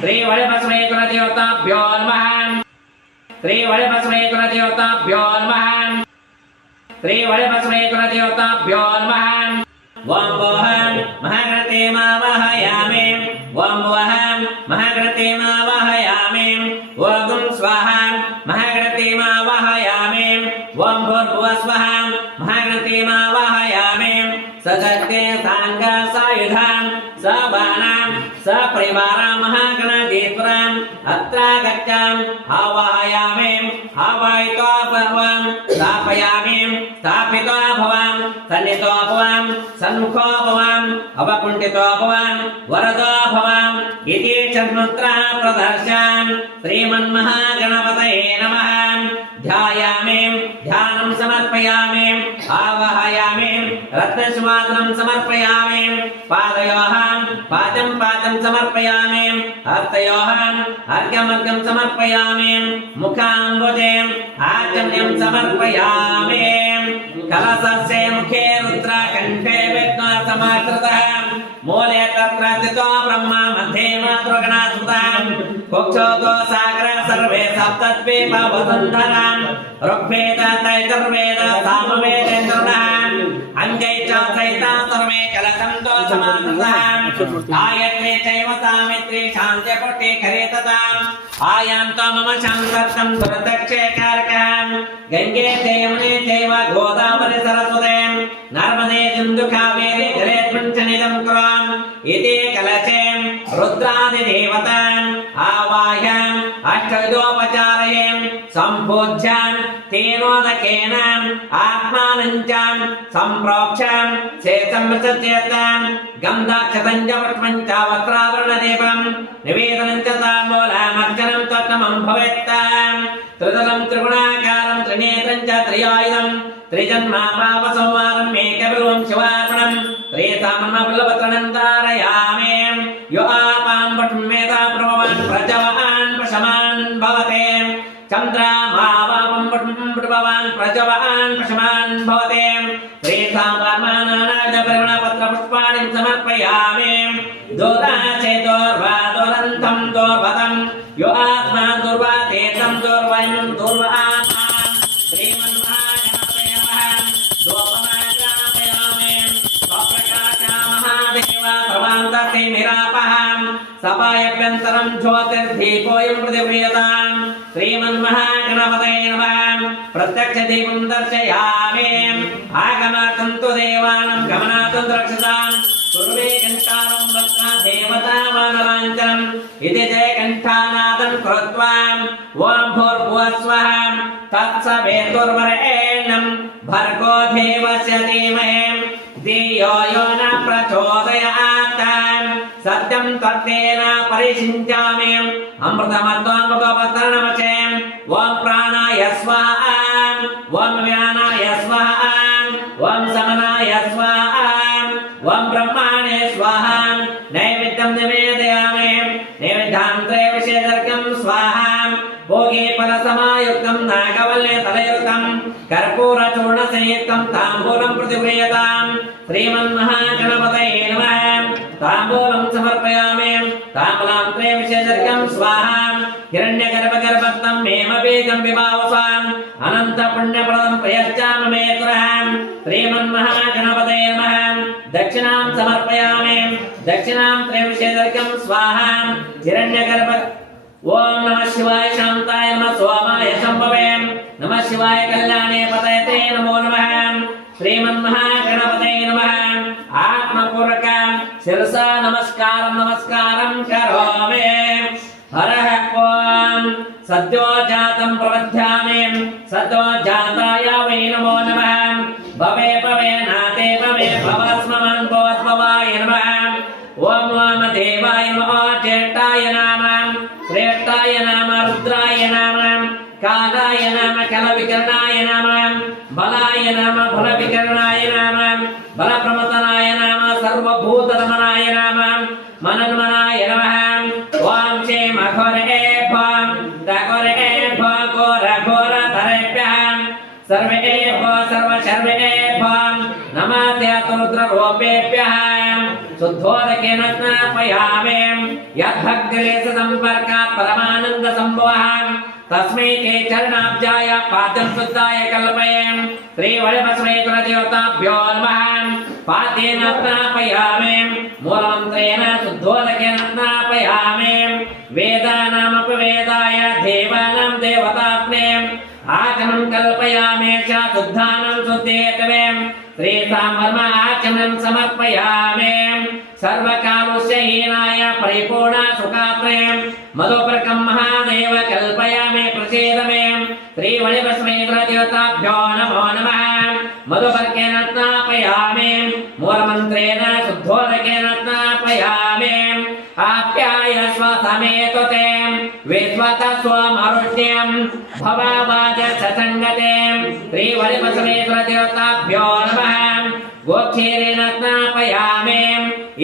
श्रीवळिबसवेश्वरदेवताभ्यो नमः श्रीवळिबसवेश्वरदेवताभ्यो नमः श्रीवळिबसवेश्वरदेवताभ्यो नमः ॐ वोहं महागणतेमावाहयामि ॐ वोहं महागणतेमावाहयामि ॐ स्वाहा महागणतेमावाहयामि ॐ भूर्भुवस्वः महागणतेमावाहयामि सशक्ते साङ्गा सायुधां सबाणां सपरिवारां महागणदेवताम् अत्र गच्छाम् आवाहयामि आवाहितो भवां स्थापयामि स्थापितो भवां सन्नितो भवां सन्मुखो भवां अवकुण्ठितो भवां वरदो भवां इति षण्मुद्रा प्रदर्शयां श्रीमन्महागणपतये नमः ध्यायामि ध्यानं समर्पयामि आवाहयामि रत्नसुवासनं समर्पयामि पादयोः पादं समर्पयामि हस्तयोः अर्घ्यमर्घ्यं समर्पयामि मुखाम्बुजे आचम्यं समर्पयामि कलशस्य मुखे रुद्रकण्ठे विघ्नसमाश्रितः मूले तत्र स्थितो ब्रह्मा मध्ये मातृगणासुतः कुक्षोतो सागर सर्वे सप्तद्वीप वसुन्धरां ऋग्वेद तैतुर्वेद सामवेदेन्द्रनः अञ्जै च सहिता सर्वे कलशन्तो समाश्रितः गायत्री चैव सावित्री शान्त्यपुष्टि करे तथाम् आयान्तो मम शान्तर्थं दुर्दक्षेकारकः गङ्गे च यमुने चैव गोदावरी सरस्वती नर्मदे सिन्धु कावेरी जलेऽस्मिन् सन्निधिं कुरु इति कलशे रुद्रादिदेवताम् आवाह्य अष्टविधोपचारये सम्पूज्य तेनोदकेन आत्मानं च सम्प्रोक्ष्य शेषं विसर्जयतां गन्धाक्षतं च पुष्पं च वस्त्राभरणदीपं निवेदनं च ताम्बूलमर्चनं तत्तमं भवेत्तां त्रिदलं त्रिगुणाकारं त्रिनेत्रं च त्रियायुधं त्रिजन्मा पापसंहारम् एकविरुवं शिवार्पणं त्रिसामनबलपत्रनं धारयामि यो आपां पठं वेदा प्रभवान् प्रजवान् पशमान् भवते चन्द्रमावापं पठं प्रभवान् प्रजवान् पशमान् भवते त्रिसामानानादपरिमलपत्रपुष्पाणिं समर्पयामि दोराचे दोर्वा दोरन्तं दोर्वतं यो आत्मा दुर्वा तेतं दोर्वं दुर्वात्मां श्रीमन्महागणपतये नमः दोपमाग्रापयामि स्वप्रकाशा महादेव सर्वान्तस्यै निरापहां सपायभ्यन्तरं ज्योतिर्दीपोऽयं प्रतिव्रियतां श्रीमन्महागणपतये नमः प्रत्यक्षदीपं दर्शयामि आगमनार्थं तु देवानां गमनार्थं रक्षतां पूर्वे घण्टारं वक्ता देवतावानलाञ्चनम् इति जयघण्टानादं कृत्वा ॐ भूर्भुवस्वः तत्सवितुर्वरेण्यं भर्गो देवस्य धीमहि धियो यो न प्रचोदयात् सत्यं तत्तेन परिषिञ्चामि अमृतमत्वामुपपतनमचे ॐ प्राणाय स्वाहा ॐ व्यानाय स्वाहा ॐ समनाय स्वाहा ॐ ब्रह्माणे स्वाहा नैवेद्यं निवेदयामि नैवेद्यां त्रयविशेषर्घ्यं स्वाहा भोगे फलसमायुक्तं नागवल्ले तलयुक्तं कर्पूरचूर्णसंयुक्तं ताम्बूलं प्रतिगृह्यतां श्रीमन्महागणपतये नमः ताम्बूलं समर्पयामि ताम्बूलं त्रयविशेषर्घ्यं स्वाहा हिरण्यगर्भगर्भस्थं हेमबीजं विभावसाम् अनन्तपुण्यप्रदं प्रयच्छामि मेत्रहां श्रीमन्महागणपतये नमः दक्षिणां समर्पयामि दक्षिणां त्रयविशेषर्घ्यं स्वाहा हिरण्यगर्भ ओम नमः शिवाय शांताय नमः सोमाय शंभवे नमः शिवाय कल्याणे पतये नमो नमः श्रीमन्महागणपतये नमः आत्मपूर्वकं शिरसा नमस्कारं करोमि हरः ओम सद्यो जातं प्रवध्यामि सद्यो जाताय वै नमो नमः भवे भवे नाते भवे भवस्मन् भवद्भवाय नमः ओम वामदेवाय नमः ज्येष्ठाय नमः श्रेष्ठाय नमः रुद्राय नमः कालाय नमः कलविकरणाय नमः बलाय नमः बलविकरणाय नमः बलप्रमतनाय नमः सर्वभूतरमणाय नमः मनन्मनाय नमः ओम क्षेम घोरे भं दघोरे भघोर घोर धरेभ्यः सर्वे भं नमः रुद्ररूपेभ्यः शुद्धोदकेन स्नापयामि यद्भक्तिलेश संपर्कात् परमानंद संभवः तस्मै ते चरणाब्जाय पाद्यं शुद्धाय कल्पये श्रीवल्लभस्वेश्वर देवताभ्यो नमः पाद्येन स्नापयामि मूलमन्त्रेण शुद्धोदकेन स्नापयामि वेदानामपवेदाय देवानां देवतात्मे आचमनं कल्पयामि च शुद्धानां शुद्धेतवे श्रीसां वर्म आचमनं समर्पयामि सर्वकामोच्चहीनाय परिपूर्ण सुखाप्रे मधुप्रकं महादेव कल्पयामि प्रसीद मे श्रीवल्लभस्वेश्वर देवताभ्यो नमो नमः मधुपर्केण स्नापयामि मूलमन्त्रेण शुद्धोदकेन स्नापयामि आप्याय स्वसमेतुते विश्वतस्वमरुण्यं भवावाच ससङ्गते श्रीवल्लभस्वेश्वर देवताभ्यो नमः गोक्षीरेण स्नापयामि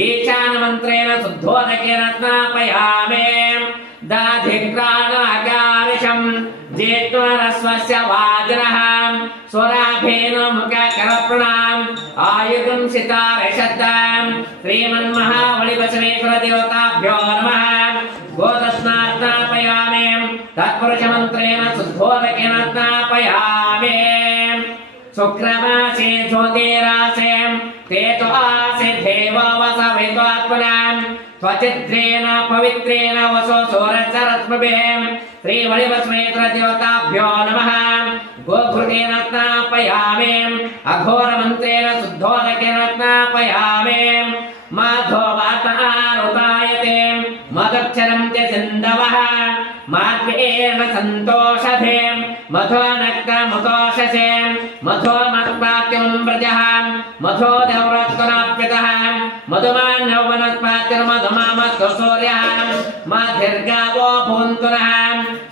ईशानमन्त्रेण शुद्धोदकेन स्नापयामि दाधिक्राणाकारशं जेत्वरस्वस्य वाजनः स्वराभेन मुखकरप्रणाम् आयुगं सितारशब्दां श्रीमन्महाबलिबसवेश्वर देवताभ्यो नमः गोदस्नापयामि तत्पुरुषमन्त्रेण शुद्धोदकेन स्नापयामि शुक्रमासे ज्योतिरासे तेजो आसे देव वसवित्वात्मनां त्वचिद्रेण पवित्रेण वसो सोरचरस्मभिः श्रीवल्लभस्वेश्वर देवताभ्यो नमः गोघृतेन स्नापयामि अघोरमन्त्रेण शुद्धोदकेन स्नापयामि माधोवातारुतायते मदक्षरं च सिन्धवः माध्वेन सन्तोषधे मधोनक्तमुतोषसे मधोमत्पात्यं व्रजः मधोदौरत्वराप्यतः मधुमान्यौवनस्पातिर्मधुमामस्तु सूर्यः माधिर्गावो भून्तुनः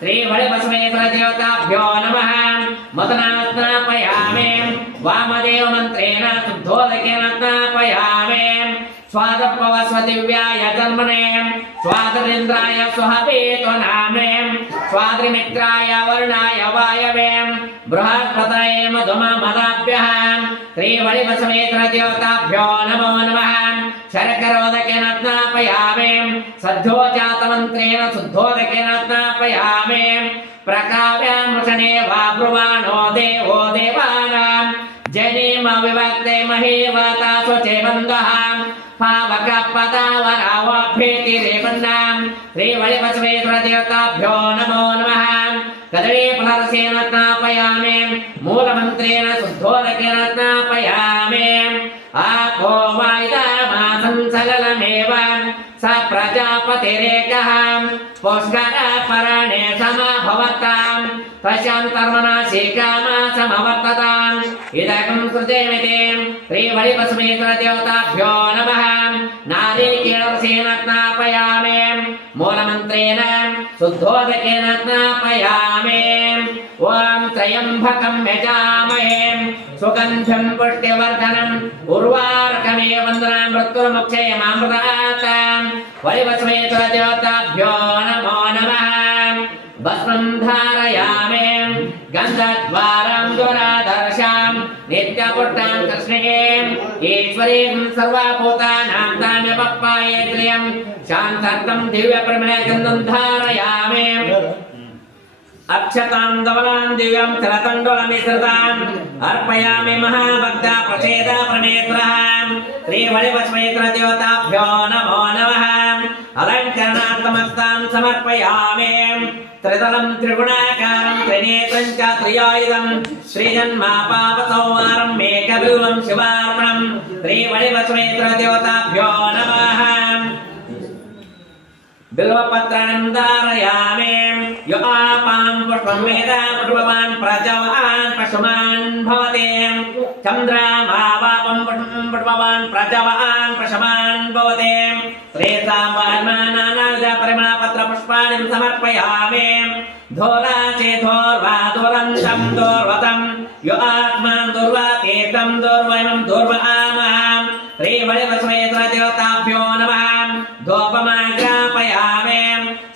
श्रीवल्लभस्वेश्वर देवताभ्यो नमः मदना स्नापयामि वामदेवमन्त्रेण शुद्धोदकेन स्नापयामि स्वादपवस्वदिव्याय जन्मने स्वादरिन्द्राय स्वहवेतो नामे स्वाद्रिमित्राय वरुणाय वायवे बृहस्पतये मधुममदाभ्यः श्रीवल्लभस्वेश्वर देवताभ्यो नमो नमः शर्करोदकेन स्नापयामि सद्योजातमन्त्रेण शुद्धोदकेन स्नापयामि प्रकाव्यामृषणे वा ब्रुवाणो देवो देवानां जनेम विभक्ते महीवतासु चेबन्धः पावकपदावरावभेतिरेवन्नां श्रीवल्लभस्वेश्वर देवताभ्यो नमो नमः कदलीफलरसेन स्नापयामि मूलमन्त्रेण शुद्धोदकेन स्नापयामि आपो वायुदामासं सकलमेव स प्रजापतिरेकः पुष्करपरणे समाभवतां प्रशान्तर्मणाशिकामासमवर्तताम् इदकं कृतेमिति श्रीवल्लभस्वेश्वर देवताभ्यो नमः नारिकेलरसेन स्नापयामि मूलमन्त्रेण शुद्धोदकेन स्नापयामि ॐ त्र्यम्बकं यजामहे सुगन्धिं पुष्टिवर्धनम् उर्वारुकमेव वन्दनां मृत्युर्मुक्षयमामृतात् वल्लभस्वेश्वर देवताभ्यो नमो नमः भस्मं धारयामि गन्धद्वारां दुरादर्शां नित्यपुष्टां कृष्णीं ईश्वरीं सर्वभूतानां ताम्यपप्पाये त्रियं शान्तर्थं दिव्यप्रमेयगन्धं धारयामि अक्षतां धवलां दिव्यं तिलतण्डुलमिश्रिताम् अर्पयामि महाभक्ता प्रचेद प्रमेत्रः श्रीवल्लभस्वेश्वर देवताभ्यो नमो नमः अलङ्करणार्थमस्तां समर्पयामि त्रितलं त्रिगुणाकारं त्रिनेत्रं च त्रियायुधं श्रीजन्मापापसंहारं मेघबिल्वं शिवार्पणं श्रीवल्लभस्वेश्वर देवताभ्यो नमः बिल्वपत्राणं धारयामि यो आपां पुष्पं वेद पुष्पवान् प्रजवान् पशुमान् भवति चन्द्रमावापं पुष्पवान् प्रजवान् पशुमान् भवति श्रेतां वान्मानानाविधपरिमलपत्रपुष्पाणि समर्पयामि धोराचे धोर्वा धोरन्तं धोर्वतं यो आत्मां दुर्वातीतं दुर्वयं दुर्वामः श्रीवल्लभस्वेश्वर देवताभ्यो नमः धूपमा ज्ञापयामि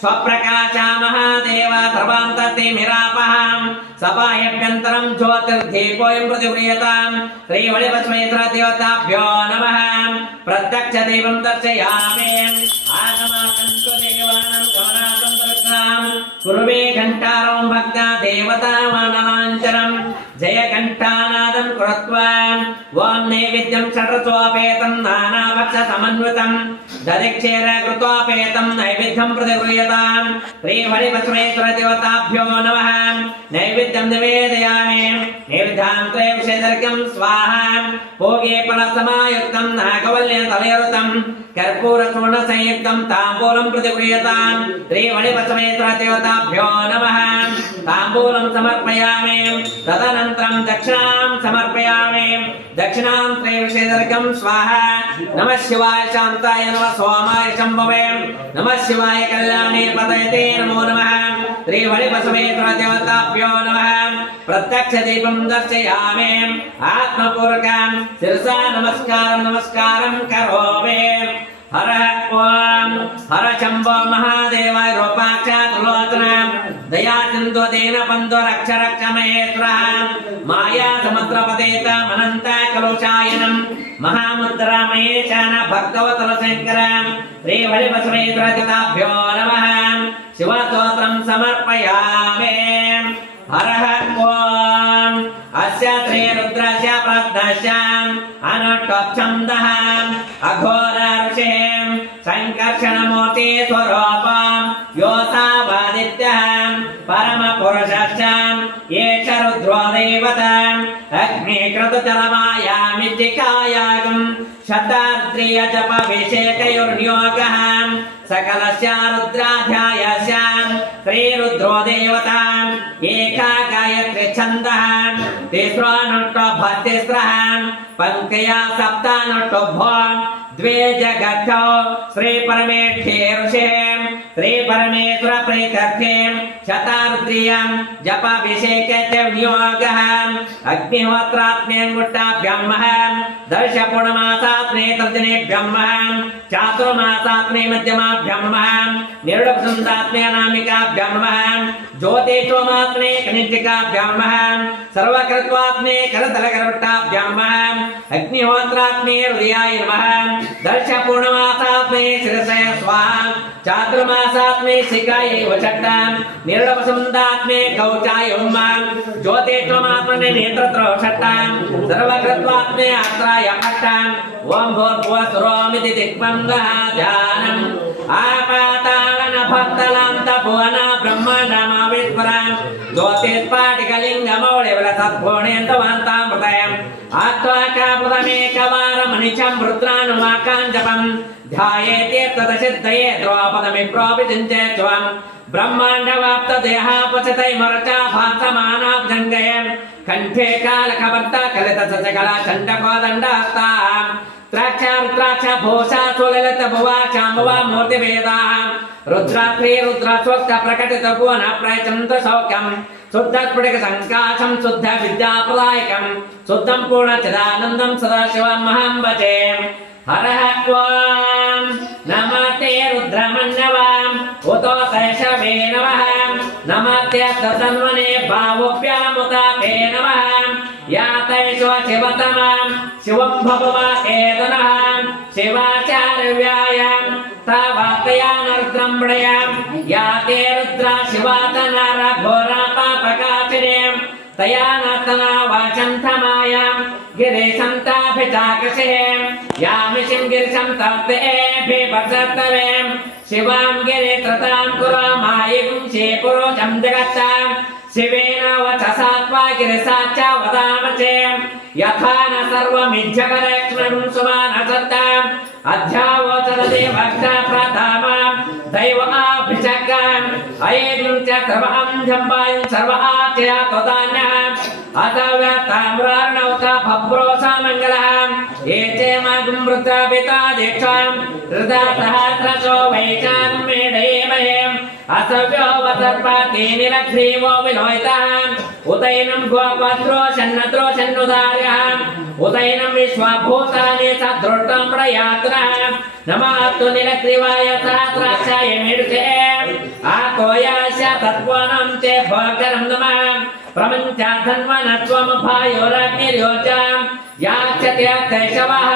स्वप्रकाश महादेव सर्वान्तर्तिमिरापहं सपायभ्यन्तरं ज्योतिर्दीपोऽयं प्रतिगृह्यतां श्रीवलिपस्मेत्रदेवताभ्यो नमः प्रत्यक्षदेवं दर्शयामि आगमाकन्तु देवानां गमनाकं कुरुवे घण्टारं भक्ता देवतामानलाञ्चनं जय घण्टानादं कृत्वा ॐ नैवेद्यं षड्रसोपेतं नानाभक्षसमन्वितं दधिक्षीर कृतोपेतं नैवेद्यं प्रतिगृह्यतां श्रीहरिपस्मेश्वरदेवताभ्यो नमः नैवेद्यं निवेदयामि नैवेद्यां त्रयविषयदर्घ्यं स्वाहा भोगे फलसमायुक्तं नागवल्यतलयरुतं कर्पूरचूर्णसंयुक्तं ताम्बूलं प्रतिगृह्यतां श्रीहरिपस्मेश्वरदेवताभ्यो नमः ताम्बूलं समर्पयामि तदनन्तरं दक्षिणां समर्पयामि दक्षिणां त्रयविषयदर्घ्यं स्वाहा नमः शिवाय शान्ताय नमः सोमाय शम्भवे नमः शिवाय कल्याणे पतयते नमो नमः श्रीहरिपस्मेश्वरदेवताभ्यो नमः प्रत्यक्षदीपं दर्शयामि आत्मपूर्वकं शिरसा नमस्कारं करोमि हर ओम हर शंभो महादेवाय रूपाक्षात्लोचना दया सिंधु दीन बंधु रक्ष रक्ष महेश्वरः माया समुद्रपतेत अनंत कलुषायनं महामुद्रा महेशान भक्तवतल शंकर श्रीहरिपस्मेश्वरदेवताभ्यो नमः शिवस्तोत्रं समर्पयामि हर ओम अस्य श्रीरुद्रस्य प्रज्ञस्य अनटोक्षन्दः अघोर ऋषिः संकर्षणमूर्ति स्वरूपं योऽसावादित्यः परमपुरुषश्च एष रुद्रो देवता अग्निकृतजलमायामित्तिकायागं शताद्रियजपभिषेकयोर्नियोगः सकलस्य रुद्राध्यायस्य श्रीरुद्रो देवता एका गायत्री छन्दः तिस्रो नटो भस्तिस्रः पङ्क्त्या सप्तानटो भो द्वे जगतौ श्री परमेष्ठे ऋषिः श्री परमेश्वर प्रीत्यर्थे शतारुद्रियं जपाभिषेकस्य विनियोगः अग्निहोत्रात्म्यङ्गुष्टाभ्यां दर्शपूर्णमासात्मे तर्जनेभ्यं चातुर्मासात्मे मध्यमाभ्यां निरुडवसन्तात्मे अनामिकाभ्यां ज्योतिषोमात्मे कनिष्ठिकाभ्यां सर्वकृत्वात्मे करतलकरवट्टाभ्यां अग्निहोत्रात्मे हृदयाय नमः दर्शपूर्णमासात्मे शिरसे स्वाहा चातुर्मासात्मे शिखायै वचट्टां निरुडवसन्तात्मे कौचाय उम्मां ज्योतिषोमात्मने नेत्रत्रौषट्टां सर्वकृत्वात्मे आत्राय अट्टां ओं भूर्भुवस्सुरोमिति दिक्बन्धः ध्यानम् आपातालन भक्तलान्त भुवन ब्रह्माण्डमाविस्मरां ज्योतिष्पाटिकलिङ्गमौलिविलसद्भुवनेन्दवान्तामृतयम् आत्वाकामृतमेकवारमनिशं रुद्रानुवाकां जपं ध्यायेतीर्थदसिद्धये द्रौपदमिप्रोऽभिचिन्त्य त्वं ब्रह्माण्डवाप्तदेहापचितैर्मरचा भासमानाब्जङ्गयम् कण्ठे कालकवर्ता कलितसचकला चण्डकोदण्डहस्ताः द्राक्ष भूषा सुललित भुवा शाम्भवा मूर्तिभेदाः रुद्रात्रि रुद्रस्वस्य प्रकटित भुवन प्रचण्ड सौख्यं शुद्ध स्फटिक संकाशं शुद्ध विद्याप्रदायकं शुद्धं पूर्णचिदानन्दं सदाशिवमहं भजे हरः त्वां नमस्ते रुद्रमन्यवां उतो शैशवे नमः नमस्ते तन्वने भावोऽप्यामुतापे नमः यातैषो शिवतमां शिवं भगवाकेतनः शिवाचार्यव्यायां तावातया नरुद्रम्बणयां याते रुद्रा शिवातनार घोरा पापकाचिनीं तया नर्तना वाचं थमायां गिरीशं ताभिचाकशिं यामिषिं गिरिशं तप्तेभिर्भसत्तवें शिवां गिरित्रतां कुरमायिं शेपुरोचं जगत्तां शिवेन वचसा त्वा गिरिसा च वदामचे यथा न सर्वमिज्जकलक्ष्मणं सुमानसत्ताम् अध्यावोचरदेवश्च प्रथमां दैव आभिषक्ताम् अयेगुं च सर्वं जम्बायुं सर्व आचया त्वदान्यः अथव्यताम्रार्णौ च भव्रोसा मङ्गलः एते मागुं रुद्रापिता दीक्षां हृदा सहस्रशो वैशां मेढयेमहे असव्यो वसर्पते निरग्रीवो विलोहितः उतैनं गोपत्रो शन्नत्रो शन्नुदार्यः उतैनं विश्वभूतानि सदृष्टं प्रयात्रः नमः तु निरग्रीवाय सहस्राक्षाय मीडुषे आतोयास्य तत्त्वानं च भोगरं नमः प्रपञ्चाधन्वनत्वमभायोरग्निर्योचां याच्यते तैषवः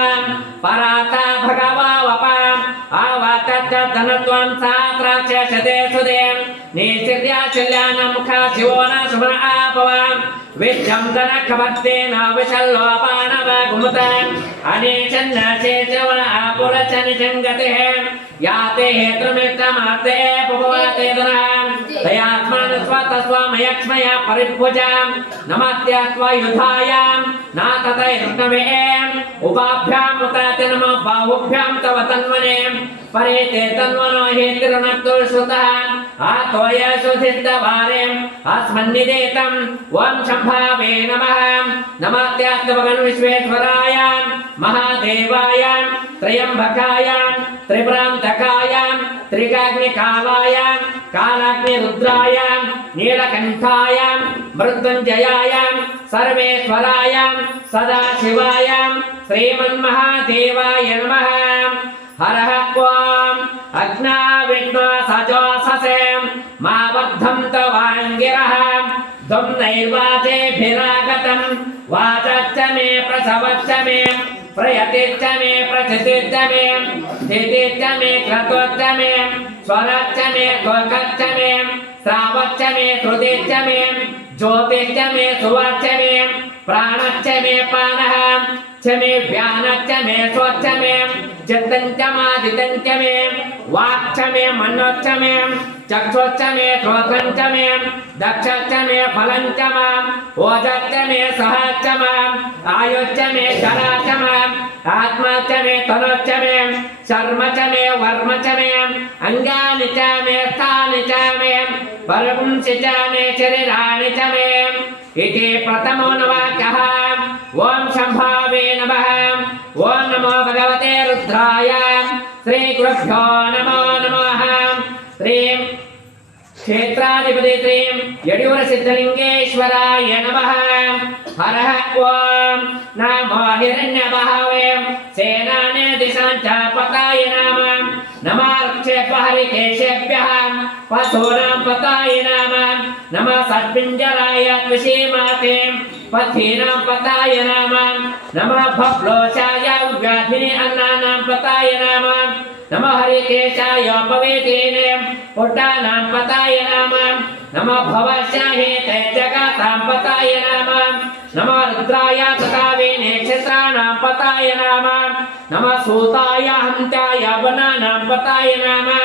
पराता भगवा वपाम् आवातद्धनत्वं सहस्राक्षशते सुदें निश्चिर्याचल्यानं मुखा शिवो न सुमन आपवाम् विद्यं धनखवर्तेन विशल्लोपानवगुमुताम् अनेचन्नशेषवन आपुरचनिषङ्गतिः याते हेतुमिष्टमार्ते पपवाते धनः तयात्मन् स्वतस्वमयक्ष्मया परिभुजां नमस्त्यात्वयुधायां नाततैर्ष्णवे उपाभ्याम् उताते नमः बाहुभ्यां तव तन्वने परेते तन्वनो हेतिर्नक्तु श्रुतः आतोय सुधिष्ठभारेम् अस्मन्निदेतम् ॐ शम्भावे नमः नमस्त्यात्मभगन् विश्वेश्वराय महादेवाय त्र्यम्बकाय त्रिपुरान्तकाय त्रिकाग्निकालाय कालाग्निरुद्राय नीलकण्ठाय मृत्युञ्जयाय सर्वेश्वराय सदाशिवाय श्रीमन्महादेवाय नमः हरः ॐ अग्ना विष्णु सजोषसे मा बद्धं तवाङ्गिरः त्वं नैर्वाचेभिरागतं वाचश्च मे प्रसवश्च मे प्रयतिश्च मे प्रचितिश्च मे स्थितिश्च मे क्रतुश्च मे स्वरश्च मे घोषश्च मे श्रावश्च मे श्रुतिश्च मे ज्योतिश्च मे सुवर्च मे प्राणश्च मे पानः च मे व्यानश्च मे स्वच्छ मे चित्तञ्च मादितञ्च मे वाक्च मे मनोश्च मे चक्षुश्च मे श्रोत्रञ्च मे दक्षश्च मे फलञ्च माम् ओजश्च मे सहश्च माम् आयुश्च मे शराश्च माम् आत्मा च मे तनुश्च मे शर्म च मे वर्म च मे अङ्गानि च मे स्थानि च मे परपुंसि च मे शरीराणि च मे इति प्रथमो नवाक्यः ॐ शम्भावे नमः ॐ नमो भगवते रुद्राय श्रीगुरुभ्यो नमो नमः श्रीं क्षेत्राधिपति श्रीं यडियूरसिद्धलिङ्गेश्वराय नमः हरः ॐ नमो हिरण्यबाहवे सेनाने दिशाञ्चापताय नमः नमः ऋक्षेभ्यः हरिकेशेभ्यः पशूनां पताय नमः नमः सत्पिञ्जराय त्रिशीमाते पथीनां पताय नमः नमः भक्लोषाय व्याधिनि अन्नानां पताय नमः नमः हरिकेशाय पवेतेने पुट्टानां पताय नमः नमः भवस्याहे तैजगातां पताय नमः नमः रुद्राय तथावे नक्षत्राणां पताय नमः नमः सूताय हन्त्याय वनानां पताय नमः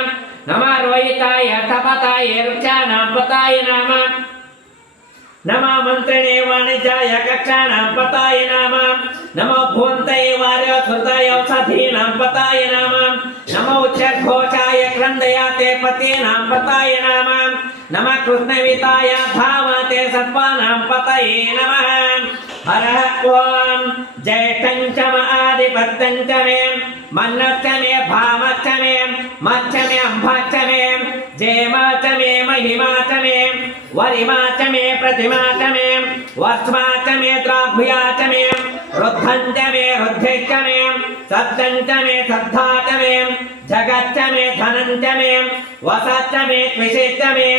नमः रोहिताय तपताय वृक्षाणां पताय नमः नमः मन्त्रिणे वाणिज्याय कक्षाणां पताय नमः नमः भुवन्तये वार्यसुताय औषधीनां पताय नमः नमः उच्चघोषाय क्रन्दयाते पतीनां पताय नमः नमः कृष्णविताय धावते सत्त्वानां पतये नमः हरः ॐ ज्येष्ठं च आदिपत्यं च मे मन्नश्च मे भामश्च मे मच्च मे अम्भश्च मे जेमा च मे महिमा च मे वरिमा च मे प्रतिमा च मे वर्ष्मा च मे द्राभुया च मे रुद्धं च मे रुद्धिश्च मे सत्यं च मे श्रद्धा च मे जगच्च मे धनं च मे वसच्च मे त्विषिश्च मे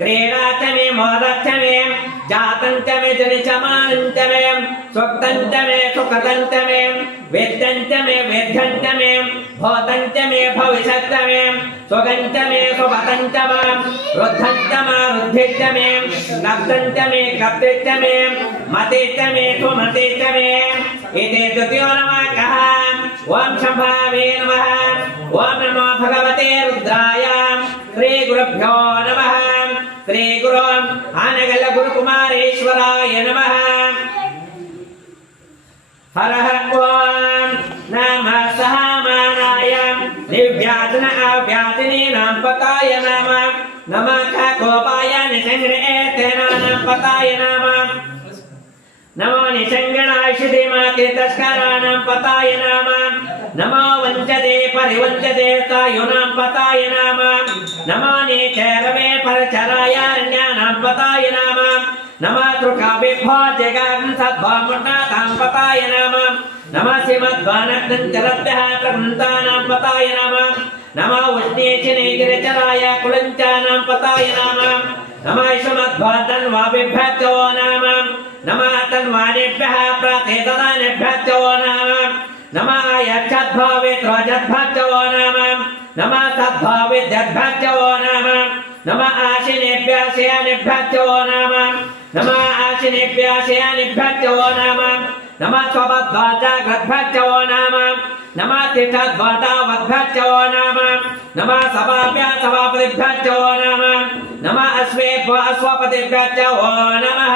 क्रीडा च मे मोदश्च मे जातं च मे जनिचमानं च मे स्वक्तं च मे सुकृतं च मे वेद्यं च मे वेद्यं च मे भूतं च मे भविष्यत् च मे स्वगं च मे सुभतं च मां रुद्धं च मा रुद्धिश्च मे लब्धं च मे कप्तिश्च मे मतिश्च मे सुमतिश्च मे इति द्वितीयो नवाकः ॐ शम्भावे नमः ॐ नमो भगवते रुद्राय श्रीगुरुभ्यो नमः श्रीगुरु आनगल गुरुकुमारेश्वराय नमः हरः ॐ नमः सहमानाय दिव्यासन अव्यासिनीनां पताय नमः नमः खगोपाय निसंग्रहेतेनानां पताय नमः नमो निसंगणाय श्रीमाते तस्कराणां पताय नमः नमो वञ्चते परिवञ्चते तायुनां पताय नमः नमो नीचरवे जलचरायारण्यानां पताय नमः नमः तृकाभिभ्यो जगांसद्भामुण्डातां पताय नमः नमः श्रीमद्वानग्नञ्चरभ्यः प्रवृन्तानां पताय नमः नमः उष्णेशिनेगिरिचराय कुलञ्चानां पताय नमः नमः श्रीमद्वातन्वाभिभ्यो नमः नमः तन्वानेभ्यः प्रातेतदानेभ्यो नमः नमः यच्छद्भावित्रोजद्भ्यो नमः नमः तद्भाविद्यद्भ्यो नमः नमः आशिनेभ्यः शयानेभ्यो नमः नमः आशिनेभ्यः शयानेभ्यो नमः नमः स्वपद्वाजाग्रद्भ्यो नमः नमः तिष्ठद्वातावद्भ्यो नमः नमः सभाभ्यः सभापतिभ्यो नमः नमः अश्वेभ्यो अश्वपतिभ्यो नमः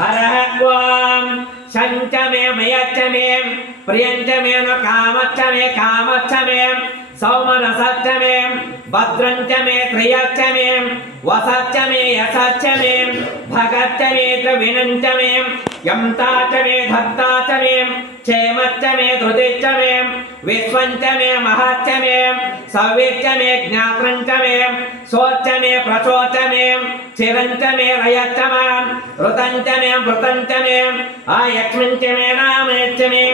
हरः ॐ शञ्च मे मयच्च मे प्रियञ्च मे न कामच्च मे सौमनसच्च मे भद्रञ्च मे प्रियच्च मे वसच्च मे यशच्च मे भगच्च मे द्रविणञ्च मे यन्ता च मे धत्ता च मे क्षेमच्च मे धृतिश्च मे विश्वञ्च मे महच्च मे सव्यच्च मे ज्ञात्रञ्च मे सोच्च मे प्रचोच मे चिरञ्च मे रयच्च मे ऋतञ्च मे मृतञ्च मे आयक्ष्मञ्च मे नामयच्च मे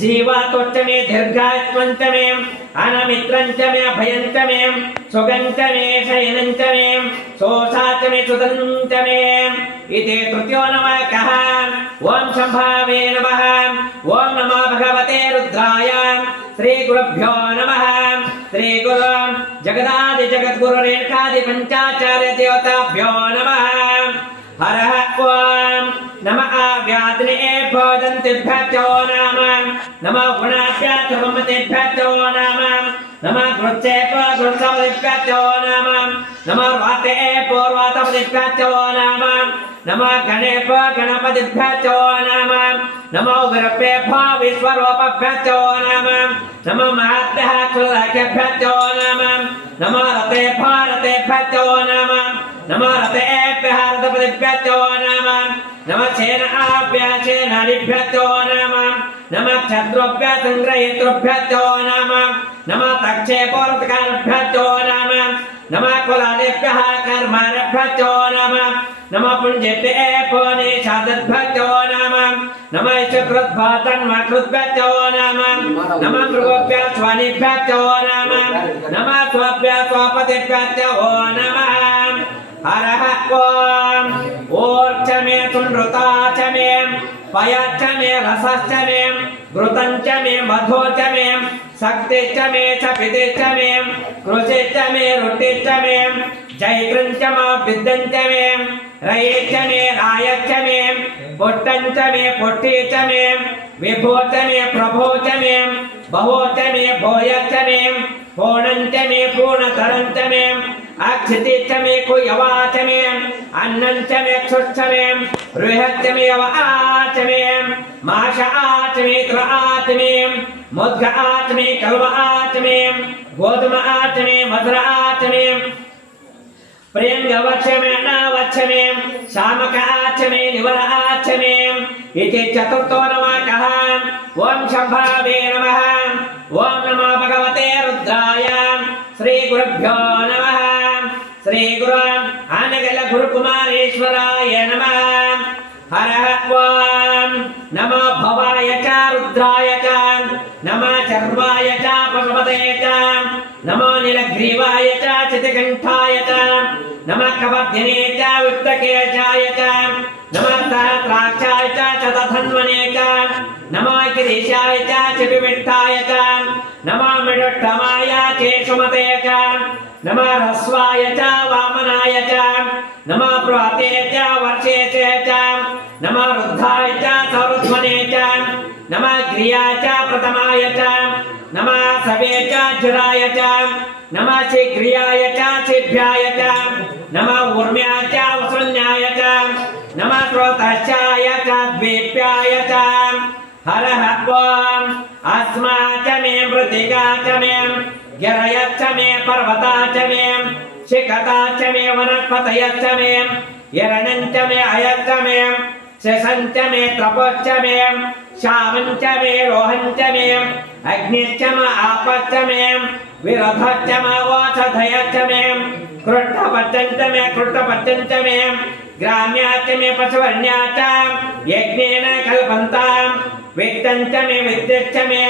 जीवातुश्च मे दीर्घायुष्मञ्च मे अनमित्रञ्च मे अभयञ्च मे सुगञ्च मे शयनञ्च मे सोषाच मे सुतञ्च मे इति तृतीयो नमकः ओम शंभावे नमः ओम नमो भगवते रुद्राय श्री गुरुभ्यो नमः श्री गुरु जगदादि जगद्गुरु रेखादि पंचाचार्य देवताभ्यो नमः हरः ओम नमः व्याधिने भोजन्तिभ्यो नमः नमः गुणाभ्यः सर्वमतेभ्यो नमः नमः कृच्छेभ्यो नमः नमः वाते पूर्वातपतिभ्यो नमः नमः गणेभ्यो गणपतिभ्यो नमः नमो विरूपेभ्यो विश्वरूपभ्यो नमः नमः महाभ्यः क्षुल्लकेभ्यो नमः नमः रतेभ्यो नमः नमः रतेभ्यः रथपतिभ्यो नमः नमः सेनाभ्यः सेनानिभ्यो नमः नमः क्षत्रुभ्यः सङ्ग्रहीतृभ्यो नमः नमः तक्षेपोरत्कारेभ्यो नमः नमः कुलादिभ्यः कर्मारेभ्यो नमः नमः पुञ्जेभ्यो निषादेभ्यो नमः नमः शुक्रद्भातन्मकृद्भ्यो नमः नमः मृगोभ्यः स्वानिभ्यो नमः नमः स्वभ्यः स्वपतिभ्यो नमः हरः ॐ ऊर्च मे सुनृता च मे पयश्च मे रसश्च मे घृतञ्च मे मधुश्च मे शक्तिश्च मे चपितिश्च मे कृषिश्च मे रुटिश्च मे जैत्रञ्च मे विद्यञ्च मे रयेश्च मे रायश्च मे पुष्टञ्च मे पुष्टिश्च मे विभोश्च मे प्रभोश्च मे बहोश्च मे भोयश्च मे पूर्णञ्च मे पूर्णतरञ्च मे अक्षितिश्च मे कुयवाच मे अन्नञ्च मे क्षुश्च मे बृहच्च मे यवाच मे माष आच मे त्र आच मे मुद्ग आच मे कल्व आच मे गोधूम आच मे मधुर आच मे प्रियंगवच्च मे नावच्च मे शामक आच मे निवर आच मे इति चतुर्थो नमकः ओम शंभावे नमः ओम नमो भगवते रुद्राय श्री गुरुभ्यो नमः श्री गुरु आनगल गुरुकुमारेश्वराय नमः हरः ओम नमो भवाय च रुद्राय च नमः चर्वाय च पशुपतये च नमो नीलग्रीवाय च चितिकण्ठाय च नमः कवध्यने च वित्तकेशाय च नमः सहस्राक्षाय च शतधन्वने च नमः गिरीशाय च चिपिविट्ठाय च नमः मृडुत्तमाय चेषुमते च नमः ह्रस्वाय च वामनाय च नमः प्रहते च वर्षेशे च नमः रुद्धाय च सौरुध्वने च नमः गिर्याय च प्रथमाय च नमः सवे च जुराय च नमः शीघ्रियाय च शिभ्याय च नमः ऊर्म्याय च वसुन्याय च नमः स्रोतश्चाय च द्वीप्याय च हरः ओम अस्मा च मे मृत्तिका च मे गिरयश्च मे पर्वता च मे शिखता च मे वनस्पतयश्च मे यरणञ्च मे अयश्च मे शशञ्च मे तपश्च मे श्यामञ्च मे रोहञ्च मे अग्निश्च मे आपश्च मे विरधश्च मे ओषधयश्च मे कृष्ण पत्यंच मे कृष्ण पत्यंच मे ग्राम्याच मे पशुवर्ण्याच यज्ञेन कल्पन्तां वित्तंच मे विद्युच्च मे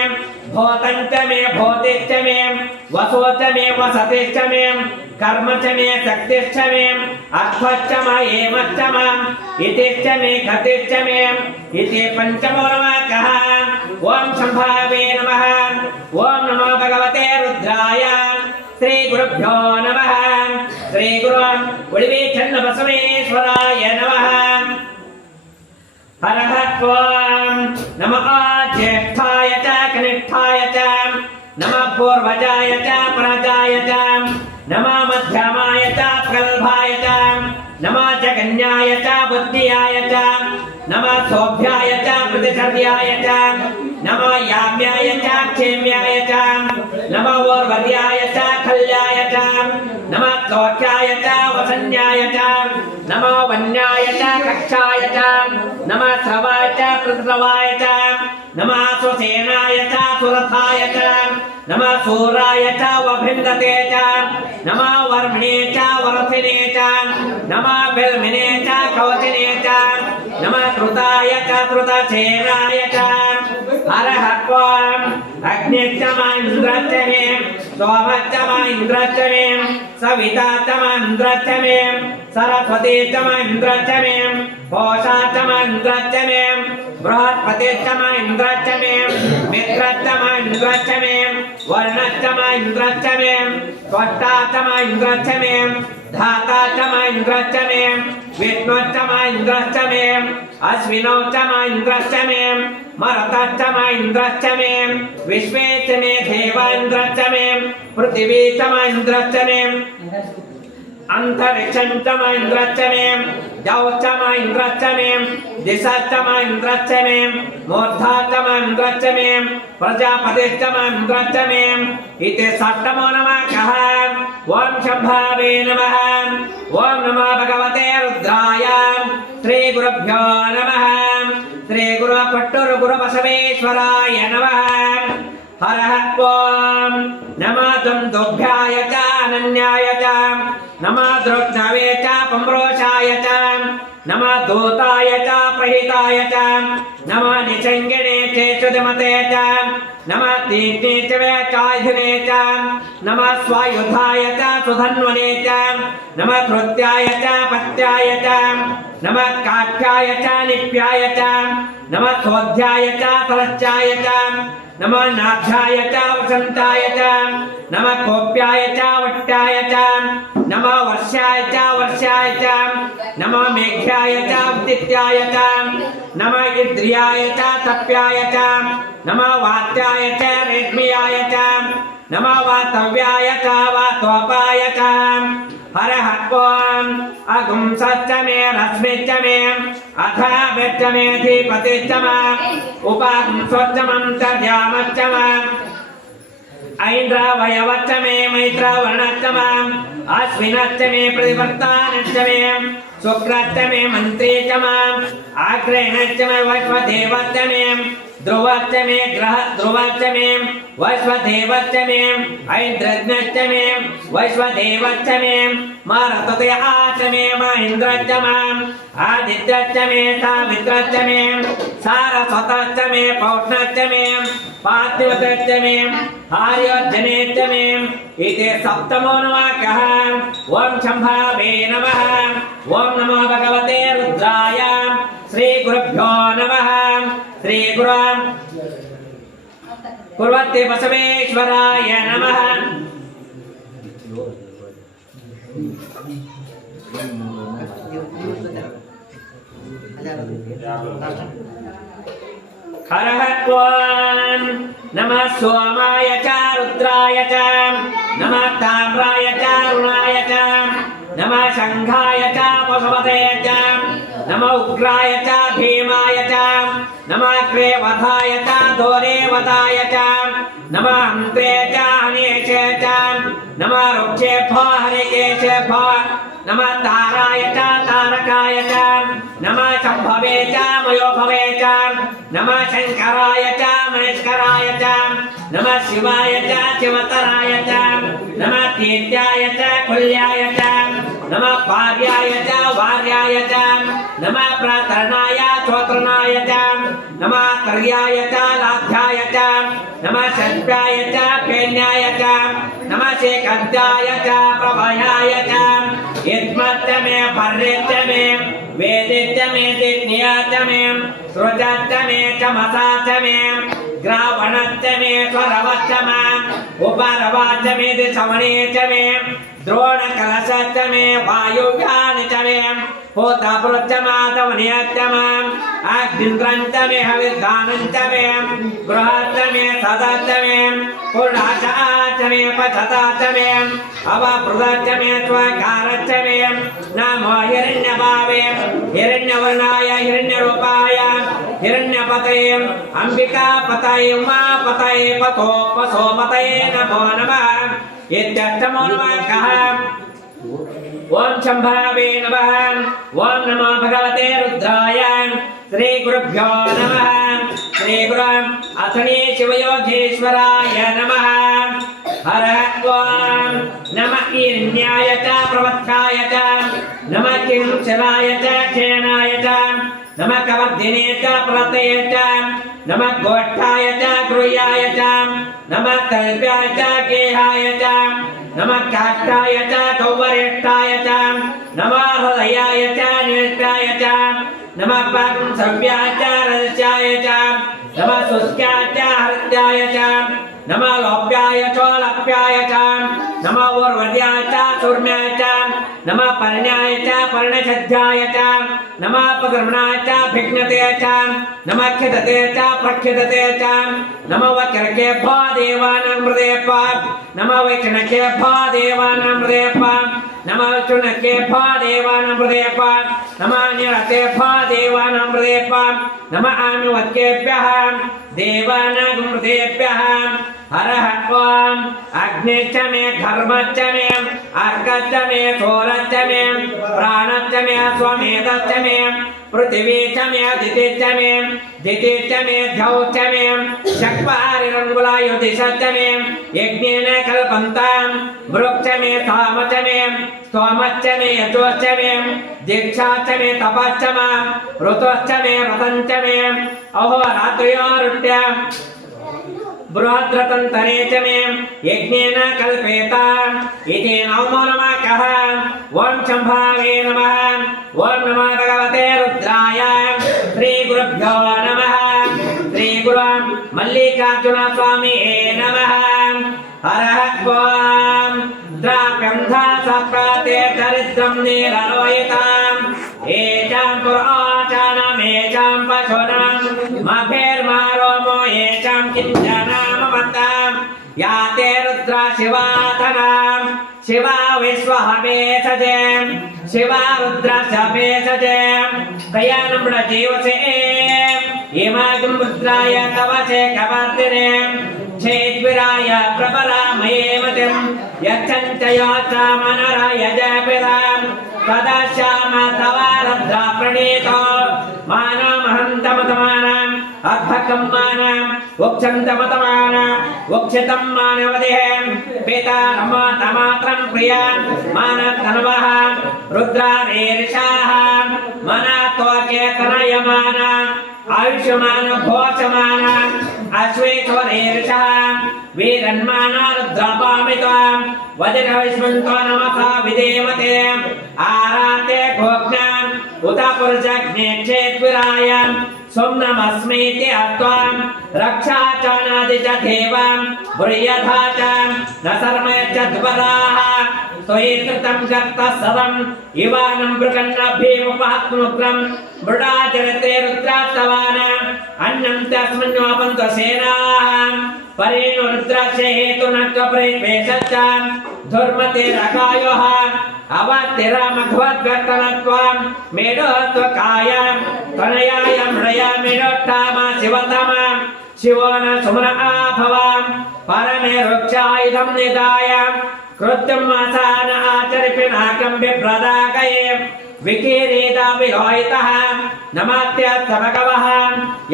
भूतंच मे भूतिश्च मे वसोच मे वसतिश्च मे कर्मच मे शक्तिश्च मे अर्थश्च मे एमश्च मे इतिश्च मे गतिश्च मे इति पंचमो नमः। ओम शंभवे नमः। ओम नमो भगवते रुद्राय। श्री गुरुभ्यो नमः। श्री गुरु उळिवे चन्नबसवेश्वराय नमः। हरः त्वां नमः ज्येष्ठाय च कनिष्ठाय च नमः पूर्वजाय च परजाय च नमः मध्यमाय च प्रगल्भाय च नमः जगन्याय च बुद्धियाय च नमः सौभ्याय च प्रतिचर्याय च नमः याम्याय च क्षेम्याय च नमः वोर्वर्याय च खल्याय च नमः त्वक्याय च वसन्याय च नमः वन्याय च कक्षाय च नमः श्रवाय च प्रतिश्रवाय च नमः सुसेनाय च सुरथाय च नमः सूराय च वभिन्दते च नमः वर्मिणे च वरथिने च नमः बिल्मिने च कवचिने च नमः कृताय च कृतसेनाय च हरः त्वां अग्निश्च मा इन्द्रश्च मे सोमश्च मा इन्द्रश्च मे सविता च मा इन्द्रश्च मे सरस्वती च मा इन्द्रश्च मे कोशा च मा इन्द्रश्च मे बृहस्पतिश्च मा इन्द्रश्च मे मित्रश्च मा इन्द्रश्च मे वर्णश्च मा इन्द्रश्च मे त्वष्टा च मा इन्द्रश्च मे धाता च मा इन्द्रश्च मे विष्णुश्च मा इन्द्रश्च मे अश्विनौ च मा इन्द्रश्च मे मरुतश्च मा इन्द्रश्च मे विश्वे च मे देवा इन्द्रश्च मे पृथिवी च मा इन्द्रश्च मे अंतरिक्षं च मा इन्द्रश्च मे द्यौ च मा इन्द्रश्च मे दिशा च मा इन्द्रश्च मे मूर्धा च मा इन्द्रश्च मे प्रजापतिश्च मा इन्द्रश्च मे इति षष्ठमो नमः। ओम शंभवे नमः। ओम नमो भगवते रुद्राय। श्री गुरुभ्यो नमः। श्री गुरु पट्टूरु गुरु बसवेश्वराय नमः। हरः त्वां नमः दुन्दुभ्याय च अनन्याय च नमः द्रौष्णवे च पम्रोषाय च नमः दूताय च प्रहिताय च नमः निषङ्गिणे च सुधमते च नमः तीक्ष्णे च वेचायुधने च नमः स्वायुधाय च सुधन्वने च नमः कृत्याय च पत्याय च नमः काठ्याय च निप्याय च नमः सोध्याय च सरस्याय च नमः नाथ्याय च वसन्ताय च नमः कोप्याय च वट्याय च नमः वर्षाय च वर्षाय च नमः मेघ्याय च उदित्याय च नमः इन्द्रियाय च तप्याय च नमः वात्याय च रेश्म्याय च नमः वातव्याय च वातोपाय च हरः त्वां अगुंसश्च मे रश्मिश्च मे अथाभिश्च मे धीपतिश्च मे उपागुंसश्च मन्त्रध्यामश्च मे ऐन्द्रावयवश्च मे मैत्रावर्णश्च मे अश्विनश्च मे प्रतिवर्तानश्च मे शुक्रश्च मे मन्त्री च मे आग्रेणश्च मे वैश्वदेवश्च मे ध्रुवश्च मे ग्रह ध्रुवश्च मे वैश्वदेवश्च मे ऐन्द्रज्ञश्च मे वैश्वदेवश्च मे मारुतते आच मे महेन्द्रश्च मे आदित्यश्च मे सावित्रश्च मे सारस्वतश्च मे पौष्णश्च मे पार्थिवश्च मे आर्योजनेश्च मे इति सप्तमो नमः। ओम शंभवे नमः। ओम नमो भगवते रुद्राय। श्री गुरुभ्यो नमः। श्री गुरु कुर्वते बसवेश्वराय नमः। हरः त्वां नमः सोमाय च रुद्राय च नमः ताम्राय च अरुणाय च नमः शंखाय च पशुपते च नमः उग्राय च भीमाय च नमः क्रेवधाय च दोरेवताय च नमः हन्त्रे च हनेशे च नमः रुक्षेभ्यो हरिकेशेभ्यो नमः ताराय च तारकाय च नमः शम्भवे च मयोभवे च नमः शंकराय च महेश्वराय च नमः शिवाय च शिवतराय च नमः तीर्थ्याय च कुल्याय च नमः भार्याय च वार्याय च नमः प्रातरणाय चोत्रणाय च नमः तर्याय च लाभ्याय च नमः शत्याय च पेन्याय च नमः शेखद्याय च प्रभयाय च यत्मच्च मे पर्यच्च मे वेदिच्च मे दिज्ञाच्च मे सृजच्च मे चमसाच्च मे ग्रावणच्च मे स्वरवच्च मे उपरवाच्च मे दिशमणेच्च मे द्रोणकलशच्च मे वायुव्यानि च मे होतापुरच्च माधवनियच्च मे अग्निन्द्रञ्च मे हविर्दानञ्च मे गृहच्च मे सदच्च मे पुरुषाच्च मे पचताच्च मे अवभृतच्च मे स्वकारच्च मे नमो हिरण्यभावे हिरण्यवर्णाय हिरण्यरूपाय हिरण्यपतये अंबिकापतये उमापतये पतो पशोपतये नमो नमः इत्यष्टमो नमः ओम शंभावे नमः ओम नमो भगवते रुद्राय श्री गुरुभ्यो नमः श्री गुरु अथनी शिवयोगेश्वराय नमः हर ओम नमः हिरण्याय च प्रवत्थाय च नमः किंचनाय च क्षेणाय च नमः कवर्धिने च प्रतये च नमः गोष्ठाय च गृह्याय च नमः कल्प्याय च गेहाय च नमः काष्ठाय च गौवरेष्ठाय च नमः हृदयाय च नेत्राय च नमः पांसव्याय च रजस्याय च नमः शुष्क्याय च हृत्याय च नमः लोप्याय च लप्याय च नमः उर्वर्याय च सूर्म्याय च नमः पर्ण्याय च पर्णशध्याय च नमः पगर्मणाय च भिघ्नते च नमः खिदते च प्रक्षिदते च नमः वक्रकेभ्यो देवानां हृदयेभ्यो नमः वैष्णकेभ्यो देवानां हृदयेभ्यो नमः चुनकेभ्यो देवानां हृदयेभ्यो नमः निरतेभ्यो देवानां हृदयेभ्यो नमः आमिवत्केभ्यः देवानां हृदयेभ्यः हरः ओम अग्निश्च मे धर्मश्च मे अर्कश्च मे सोरश्च मे प्राणश्च मे स्वमेधश्च मे पृथिवी च मे दितिश्च मे दितिश्च मे द्यौश्च मे शक्वारिरङ्गुलायुधिश्च मे यज्ञेन कल्पन्तां वृक्ष मे सामश्च मे स्तोमश्च मे यजोश्च मे दीक्षाश्च मे तपश्च मे ऋतुश्च मे रतञ्च मे अहोरात्र्योरुट्यं बृहद्रतन्तरे च मे यज्ञेन कल्पेता इति नमो नमः ओम शंभावे नमः ओम नमः भगवते रुद्राय श्री गुरुभ्यो नमः श्री गुरु मल्लिकार्जुन स्वामी नमः हरः ओम द्रागन्धा सप्राते दरिद्रं निरलोयिताम् एषां पुराचानमेषां पशूनां मभेर्मारोमो येषां किञ्चनाममतां याते रुद्रा शिवातनां शिवा विश्वहवेशजे शिवा रुद्रशवेशजे कयानं प्रजीवसे इमागं रुद्राय कवचे कवर्तिने क्षेद्विराय प्रबलामयेमतिं यच्छञ्चयाचामनराय जयपितां तदा श्याम तव रुद्रा प्रणीतो मानमहन्तमतमानाम् अर्भकं मानाम् उक्षन्तमतमानाम् उक्षितं मानवदेहं पिता नमोतमात्रं प्रियान् मानतन्वः रुद्रारेरिषाः मनात्वकेतनयमानाम् आयुष्मान घोषमानाम् अश्वेश्वरेरिषः वीरन्माना रुद्रापामित्वाम् वज्रविष्मन्तो नमसा विधेमते आराते भोग्नाम् उत पुरुषग्ने क्षेद्विरायाम् सोम्नमस्मीति अत्वाम् रक्षा च नादि च देवाम् ब्रूयथा च न सर्मय च द्वराः त्वयि कृतं कर्तः सदम् इवानं मृगन्नभीमुपहत्मुग्रम् मृडाचरते रुद्रास्तवानाम् अन्नं तस्मिन्नोपन्तो सेनाः परेणु रुद्राक्षे हेतुनत्वपरिवेशच्चाम् धुर्मतिरकायोः अवतिरमघवद्वर्तनत्वाम् मेढोत्वकायाम् तनयाय मृया मेढोत्तामा शिवतमाम् शिवो न सुमन आभवाम् परमे वृक्षायुधं निधायाम् कृत्यम् आसान आचरिपिनाकं बिभ्रदाकये विकीरीता विलोहितः नमस्ते भगवः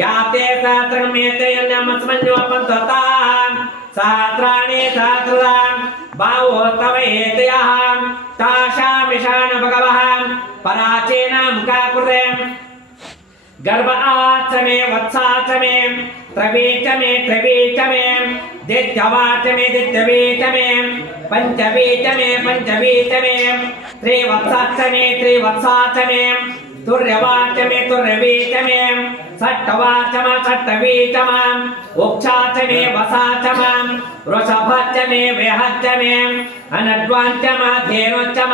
याते सात्रमेते नमस्मन्योपन्तताम् सहस्राणि सहस्रदाम् बाहो तव हेतयः तासामिषाण गर्भाचमे वत्साचमे त्रवीचमे त्रवीचमे दित्यवाचमे दित्यवीचमे पंचवीचमे पंचवीचमे त्रिवत्साचमे त्रिवत्साचमे तुर्यवाचमे तुर्यवीचमे षट्टवाचम षट्टवीचम उक्षाचमे वसाचम वृषभचमे वेहचमे अनड्वाञ्चम धेनुचम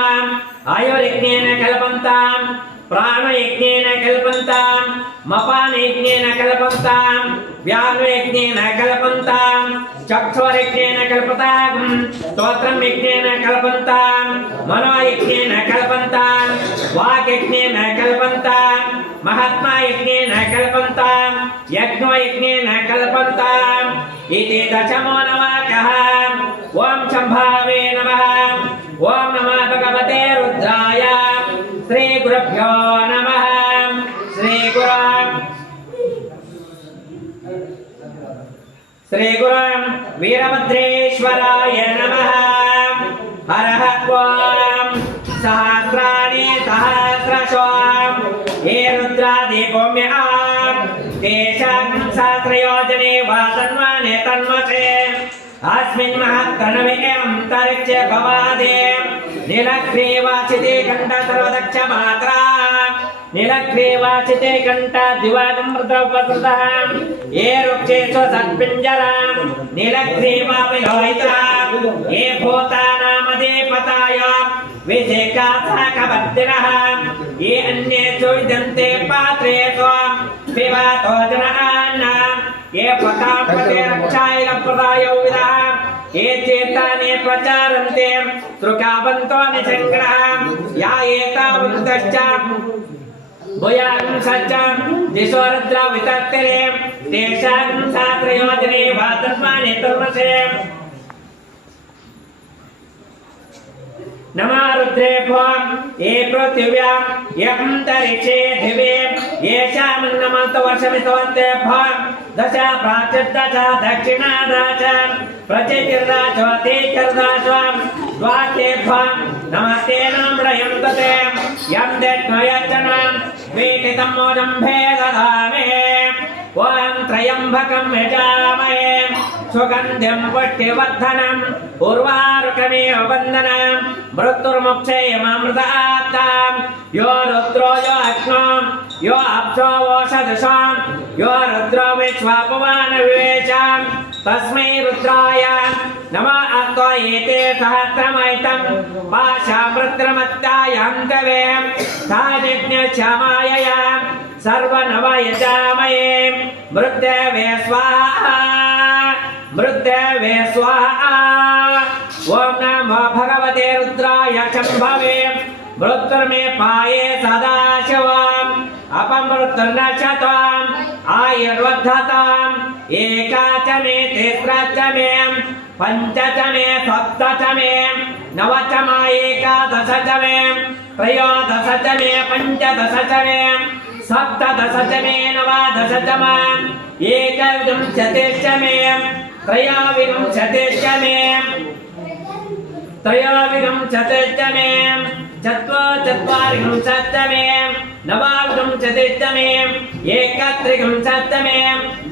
आयुर्यज्ञेन कल्पन्ताम् प्राणयज्ञेन कल्पन्ताम् मपानयज्ञेन कल्पन्ताम् व्यानयज्ञेन कल्पन्ताम् चक्षुर्यज्ञेन कल्पताम् स्तोत्रं यज्ञेन कल्पन्ताम् मनोयज्ञेन कल्पन्ताम् वाक्यज्ञेन कल्पन्ताम् महात्मा यज्ञेन कल्पन्ताम् यज्ञयज्ञेन कल्पन्ताम् इति दशमो नमकः। ओम शंभावे नमः। ओम नमः भगवते रुद्राय। श्री गुरुभ्यो नमः। श्री गुरु वीरभद्रेश्वराय नमः। हरः ओम सहस्राणि सहस्रशोम हे रुद्रादिपुम्यां तेषां सहस्रयोजने वा तन्वाने तन्मसे अस्मिन् महत्तनवे अन्तरिक्षे भवादे नीलग्रीवाचिते कंठ सर्वदक्ष मात्रा नीलग्रीवाचिते कंठ दिवागमृतोपकृतः ये वृक्षेषु सत्पिञ्जरां नीलग्रीवाविलोहितः ये भूतानामधिपताय विशेषासकवर्तिनः ये अन्येषु विद्यन्ते पात्रेषु पिबतो जनानां ये पतापते रक्षाय विदः ये चेतानि प्रचारन्ते श्रुकावन्तो निशङ्करः या एतावन्तश्च भूयां सज्जं दिशो रुद्रा वितर्तरे तेषां सात्रयोजने भातस्मानि तर्मसे नमः रुद्रेभ्यो ये पृथिव्यां यन्तरिक्षे दिवे येषामन्नमन्तवर्षमितवन्तेभ्यो दश प्राचिर्दश दक्षिणादश प्रचितिर्दाशो तेतिर्दाशो द्वातेभ्यो नमस्ते नाम्रयं तते यं देत्मयज्जनां वीटितं मोदम्भे दधामि ओं त्र्यम्बकं यजामहे सुगन्धिं पुष्टिवर्धनम् उर्वारुकमेव वन्दनम् मृत्युर्मुक्षेयमामृतात्ताम् यो रुद्रो यो अग्नो यो अप्सो वोषदशाम् यो रुद्रो विश्वापवान् विवेशाम् तस्मै रुद्राय नमः अत्वा एते सहस्रमैतं पाशामृत्रमत्तायां तवे तानिज्ञश्यामायया सर्वनवयजामये मृत्यवे स्वाहा मृत्यवे स्वाहा। ओम नमो भगवते रुद्राय शंभवे मृत्युर्मे पाये सदाशिवम् अपमृत्युर्नश्यताम् आयुर्वर्धताम् एकाच मे तिस्रच मे पञ्चच मे सप्तच मे नवच मा एकादश च मे त्रयोदश च मे पञ्चदश च मे सप्तदश च मे नवदश च मा एकविंशतिश्च मे त्रयोविंशतिश्च मे त्रयोविंशतिश्च मे चत्वारिंशच्च मे नवविंशतिश्च मे एकत्रिंशच्च मे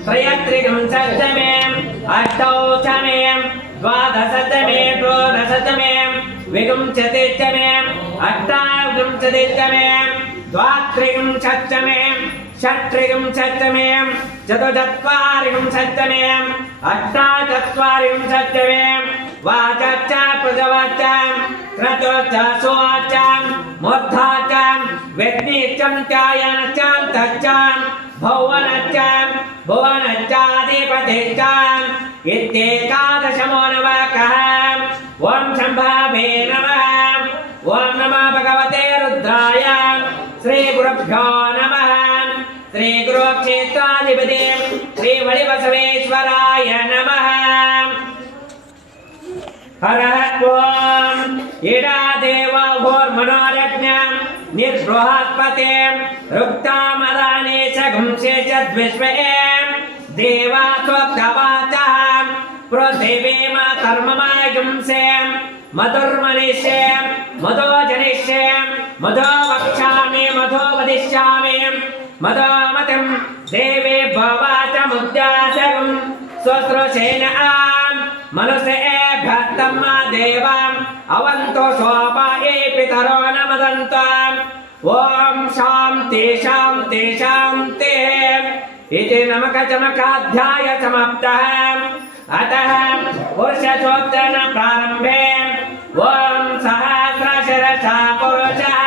त्रयत्रिंशच्च मे अष्टौ च मे द्वादश च मे षोडश च मे विंशतिश्च मे अष्टाविंशतिश्च मे द्वात्रिंशच्च मे षट्त्रिंशच्च मे चतुश्चत्वारिंशच्च मे अष्टाचत्वारिंशच्च मे वाचच्च प्रजवच्च क्रतुश्च सुवाच मूर्धाच्च वेद्निश्च त्यायनच्च तच्च भुवनच्च भुवनच्चाधिपतिश्च इत्येकादशमो नमकः। ओम शंभवे नमः। ओम नमः भगवते रुद्राय। श्री गुरुभ्यो नमः। श्री गुरुक्षेत्राधिपते श्री वलिबसवेश्वराय नमः। हरः ओम इडा देवा भोर्मनोरज्ञं निर्बृहस्पते रुक्तामदाने च गुंसे च द्विष्वे देवा स्वप्तवाचः पृथिवी मातर्ममायुंसे मधुर्मनिष्ये मधो जनिष्ये मधो वक्ष्यामि मधो वदिष्यामि मधो मत पुरुषेण मनुष्येभ्यस्तम देवाम् अवन्तो सोपाये पितरो न वदन्ताम् ॐ शान्ति शान्ति शान्ति इति नमकचमकाध्याय समाप्तः। अतः पुरुषसूत्रेण प्रारम्भे ॐ सहस्रशिरसा पुरुषः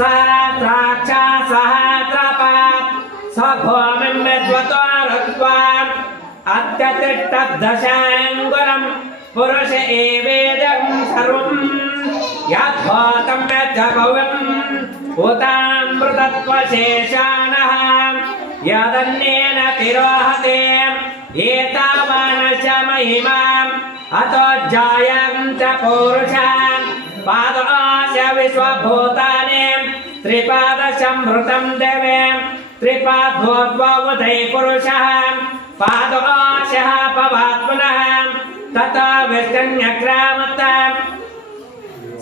सहस्राक्षा सहस्रपात् स भूमिं विद्वतो रक्त्वा अत्यतिष्ठद्दशाङ्गुलं पुरुष एवेदं सर्वं यद्भूतं यद्भव्यम् उतामृतत्वशेषाणः यदन्येन तिरोहते एतावानश्च महिमाम् अतो जायन्त पुरुषः पादोऽश विश्वभूतानि त्रिपादशमृतं देवे त्रिपादोर्ध्वोदय पुरुषः पादोऽशः पवात्मनः तथा विष्णुन्यक्रामत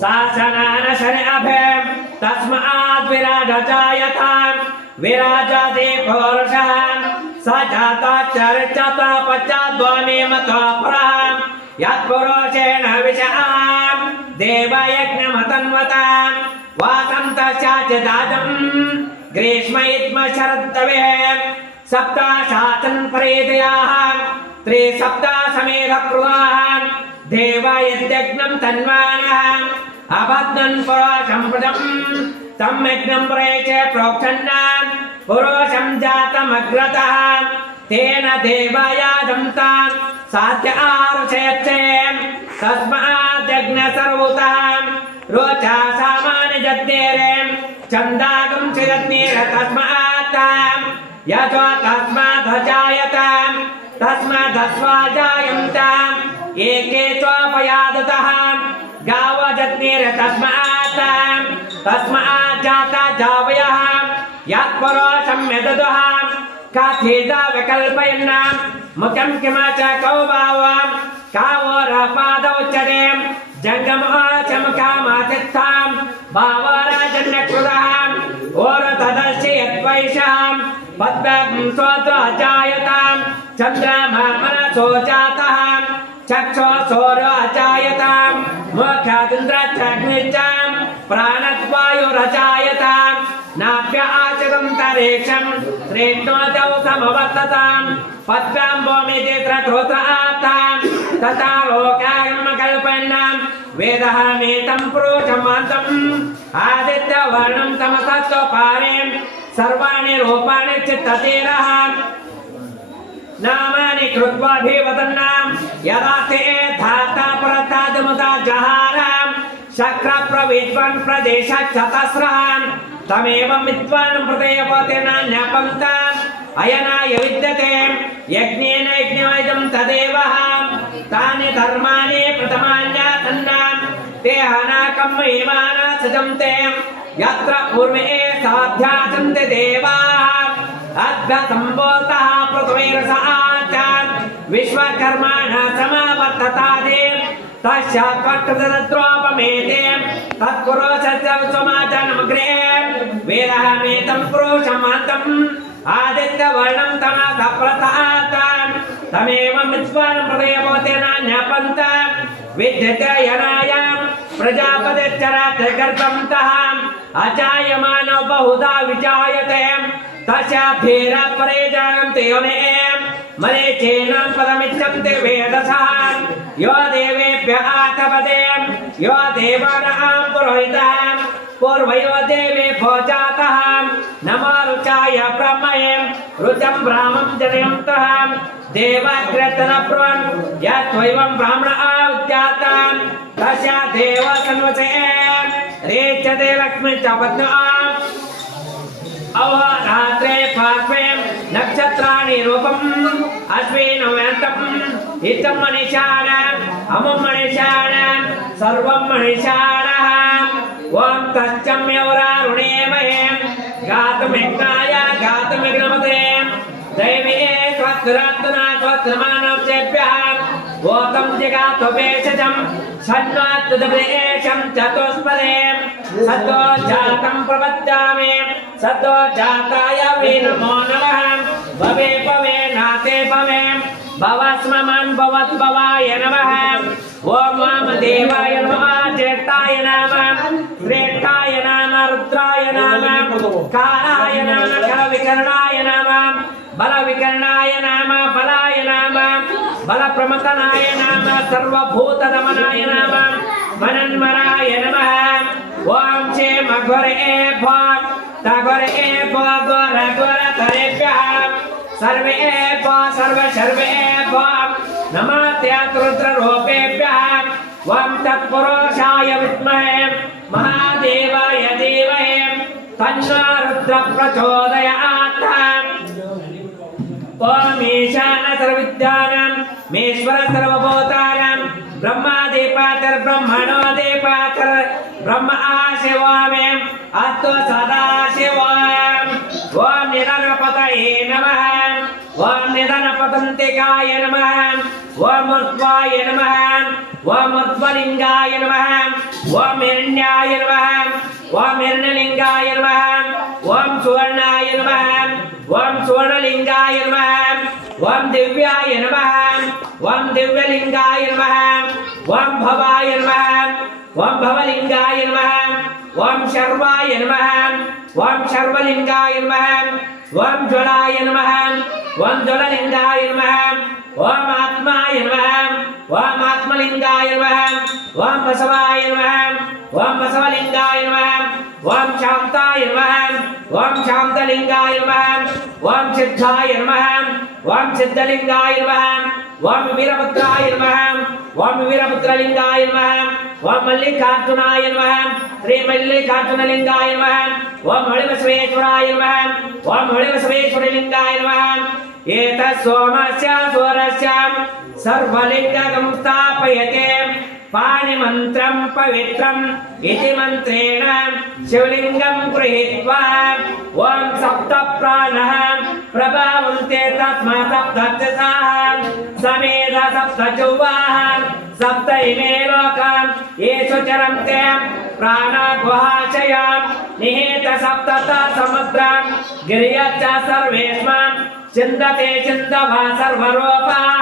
शासनानशरभे तस्माद् विराजजायताम् विराजते पुरुषः स जाता चर्चत पश्चाद्वनेमतो परः यत्पुरुषेण विषयाम् देवयज्ञमतन्वताम् वासन्तश्चाच्यदाजम् ग्रीष्म इत्म शरद्दवेः सप्ताशासन् प्रेतयाः त्रिसप्तासमेधकृताः देवयज्ञं तन्वानः अबध्नन् पुरुषं प्रजम् तं यज्ञं प्रयच्य प्रोक्षन्नान् पुरुषं जातमग्रतः तेन देवायाजं तान् साध्य आरुषयच्छे तस्माद्यज्ञसर्वतः रोचा सामान्य जज्ञेरे चन्दागं च यज्ञेर तस्मात् यजो तस्मादजायताम् तस्मादस्वाजायन्ताम् एके त्वपयादतः गावजज्ञेर तस्मात् तस्मात् जाता जावयः यत्पुरुषं यददः कथिता विकल्पयन्नाम् मुखं किमच कौ भावम् कावोरपादौच्यते जङ्गमो च मुखमातित्थाम् भावराजन्यकृतः ओरतदस्य यद्वैषाम् पद्मं स्वोऽजायताम् चन्द्रमा मनसो जातः चक्षो सौरोऽजायताम् मुखादिन्द्रश्चाग्निश्चाम् प्राणद्वायुरजायताम् नाभ्य आचरन्तरिक्षम् श्रेष्ठोदौ समवर्तताम् पद्भ्यां भूमिति त्रतोत्राताम् तथा लोकायं कल्पन्नाम् वेदः मेतं पुरुषमान्तम् आदित्यवर्णं तमसत्त्वपारेम् सर्वाणि रूपाणि चित्ततेरः नामानि कृत्वाभिवदन्नाम् यदा ते धाता परतादमुदा जहाराम् शक्रप्रविद्वान् प्रदेशचतस्रः तमेवं विद्वान् प्रदेयपते नान्यपन्ताम् अयनाय विद्यते यज्ञेन यज्ञमयं तदेवः तानि धर्माणि प्रथमान्यासन्नाम् ते हनाकं महिमाना सजन्ते यत्र पूर्वे साध्यासन्ते देवाः अद्भुतम्बोतः पृथ्वीरसाचान् विश्वकर्माणः समावर्ततादे तस्यात्वकृतद्रोपमेते तत्पुरुषस्य विश्वमाचनमग्रे वेदः मेतं पुरुषमान्तम् आदित्यवर्णं तमसः प्रथातान् तमेवं विद्वान् प्रदेयपते नान्यपन्ताम् विद्यते यनायाम् प्रजापतिश्चरते गर्भं तः अजायमानो बहुधा विजायते तस्याधीरा परे जानन्ति योनिम् मरीचीनां पदमिच्छन्ति वेदसः यो देवेभ्यः आतपदे यो देवानां पुरोहितः पूर्वयो देवेभ्यो जातः नमो रुचाय ब्रह्मणे रुचं ब्राह्मं जनयन्तः देवाग्रतनब्रुवन् यत्त्वैवं ब्राह्मणः उद्यातान् तस्य देव सन्वसे रेच्यते लक्ष्मी च पत्न्या अहोरात्रे पार्श्वे नक्षत्राणि रूपम् अश्विनौ यन्तम् इत्थं मनीषाणाम् अमुं मनीषाणाम् सर्वं मनीषाणः ॐ तच्चम्यवरारुणे महे गातुमेघ्नाय गातुमेघ्नमते दैवे स्वस्तिरात्मना स्वस्तिमानवसेभ्यः ओतं जगातुपेशजं षण्वात्तदभ्रेशं चतुष्पदे सतो जातं प्रपद्यामि सतो जाताय वे नमो नमः भवे भवे नाते भवे भवस्ममन् भवद्भवाय नमः ओम वामदेवाय नमः ज्येष्ठाय नमः श्रेष्ठाय नमः रुद्राय नमः कालाय नमः खलविकरणाय नमः बलविकरणाय नमः बलाय नमः बलप्रमथनाय नमः सर्वभूतदमनाय नमः मनन्मराय नमः ओम क्षेम घोरे भव तघोरे भव घोर तरेभ्यः सर्वे सर्व सर्वे नमः त्यातरुद्ररूपेभ्यः वं तत्पुरुषाय विद्महे महादेवाय धीमहि तन्नो रुद्रः प्रचोदयात् ओम ईशान सर्वविद्यानां मेश्वर सर्वभूतानां ब्रह्मादिपातर ब्रह्मणो दिपातर ब्रह्म शिवामे अस्तु सदा शिवाम ओम निधनपतये नमः ओम निधनपतन्तिकाय नमः ओम ऊर्ध्वाय नमः ओम ऊर्ध्वलिंगाय नमः ओम हिरण्याय नमः ओम हिरण्यलिंगाय नमः ओम सुवर्णाय नमः ओम सुवर्णलिंगाय नमः ओम दिव्याय नमः ओम दिव्यलिंगाय नमः ओम भवाय नमः ओम भवलिंगाय नमः ओम शर्वाय नमः ओम शर्वलिंगाय नमः ओम ज्वलाय नमः ओम ज्वललिंगाय नमः ओम आत्माय नमः ओम आत्मलिंगाय नमः ओम बसवाय नमः ओम बसवलिंगाय नमः ओम शांताय नमः ओम शांतलिंगाय नमः ओम सिद्धाय नमः ओम सिद्धलिंगाय नमः ओम वीरभद्राय नमः ओम वीरभद्रलिंगाय नमः ओम मल्लिकार्जुनाय नमः श्री मल्लिकार्जुनलिंगाय नमः ओम हरिबसवेश्वराय नमः ओम हरिबसवेश्वरलिंगाय नमः एतत् सोमस्य सूरस्य सर्वलिंगं स्थापयते पाणिमन्त्रं पवित्रम् इति मन्त्रेण शिवलिंगं गृहीत्वा ओम सप्त प्राणः प्रभावन्ते तस्मात् सप्तचसाः समेध सप्तचुवाः सप्त इमे लोकान् येषु चरन्ते प्राणागुहाशयां निहित सप्ततः समुद्रान् गिर्यश्च सर्वेष्मान् चिन्दते चिन्दवा सर्वरूपाः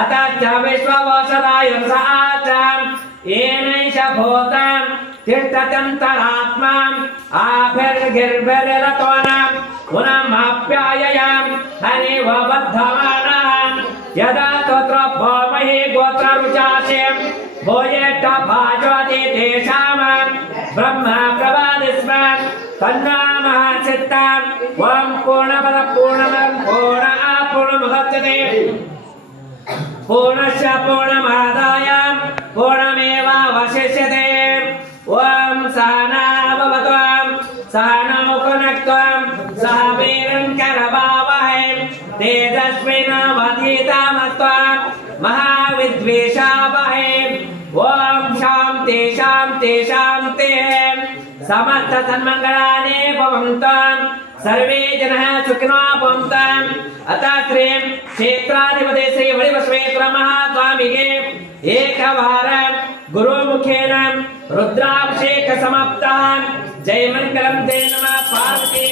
अतः च विश्ववोषधायुर्सहाचाम् येनैष भूतान् तिष्ठत्यन्तरात्माम् आभिर्गिर्भिर्रतोनाम् पुनमाप्याययाम् हरिव बद्धमानाम् यदा तत्र भौमहि गोत्ररुचासेम् भूयेष्ठ भाजोति तेषाम् ब्रह्म प्रवादिस्मान् तन्नामः चित्ताम् ओम पूर्णमद पूर्णमदं पूर्णमुदच्यते पूर्णस्य पूर्णमादाय पूर्णमेवावशिष्यते ओम सहना भवतु सहनौ भुनक्तु सह वीर्यं करवावहै तेजस्विनावधीतमस्तु महाविद्वेषावहै ओम शान्ति शान्ति शान्तिः समस्त सन्मंगलानि भवन्तु सर्वे जनाः सुखिनो भवन्तु अतः श्री क्षेत्राधिपति श्री वलिबसवेश्वर महास्वामिगे एकवारं गुरुमुखेन रुद्राभिषेक समाप्तः जय मंगलम जय नमः पार्वती